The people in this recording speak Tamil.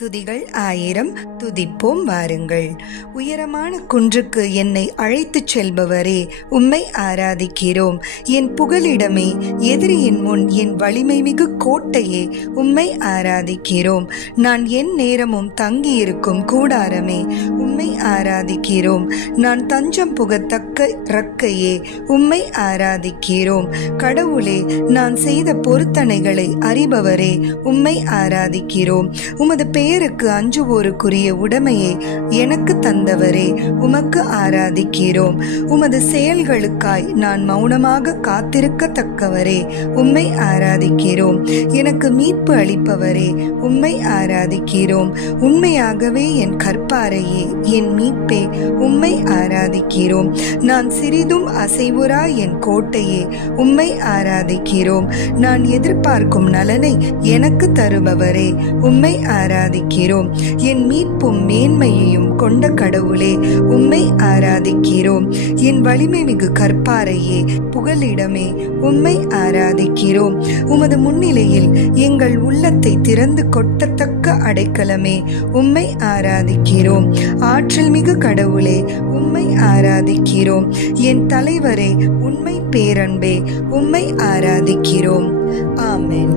துதிகள் 1000 துதிப்போம் வாருங்கள். உயரமான குன்றுக்கு என்னை அழைத்துச் செல்பவரே, உம்மை ஆராதிக்கிறோம். என் புகலிடமே, எதிரியின் முன் என் வலிமை மிகு கோட்டையே, உம்மை ஆராதிக்கிறோம். நான் என் நேரமும் தங்கியிருக்கும் கூடாரமே, உம்மை ஆராதிக்கிறோம். நான் தஞ்சம் புகத்தக்க ரக்கையே, உம்மை ஆராதிக்கிறோம். கடவுளே, நான் செய்த பொருத்தனைகளை அறிபவரே, உம்மை ஆராதிக்கிறோம். உமது பெயருக்கு அஞ்சுவோருக்குரிய உடைமையை எனக்கு தந்தவரே, உமக்கு ஆராதிக்கிறோம். உமது செயல்களுக்காய் நான் மௌனமாக காத்திருக்கத்தக்கவரே, உம்மை ஆராதிக்கிறோம். எனக்கு மீட்பு அளிப்பவரே, உம்மை ஆராதிக்கிறோம். உண்மையாகவே என் கற்பாரையே, என் மீட்பே, உம்மை ஆராதிக்கிறோம். நான் சிறிதும் அசைவுறா என் கோட்டையே, உம்மை ஆராதிக்கிறோம். நான் எதிர்பார்க்கும் நலனை எனக்கு தருபவரே, உம்மை ஆராதிக்கிறோம். என் மீட்பும் மேன்மையையும் கொண்ட கடவுளே, உம்மை ஆராதிக்கிறோம். என் வலிமை மிகு கற்பாரையே, புகலிடமே, உம்மை ஆராதிக்கிறோம். உமது முன்னிலையில் எங்கள் உள்ளத்தை திறந்து கொட்டத்தக்க அடைக்கலமே, உம்மை ஆராதிக்கிறோம். ஆற்றல் மிகு கடவுளே, உம்மை ஆராதிக்கிறோம். என் தலைவரே, உண்மை பேரன்பே, உம்மை ஆராதிக்கிறோம். ஆமென்.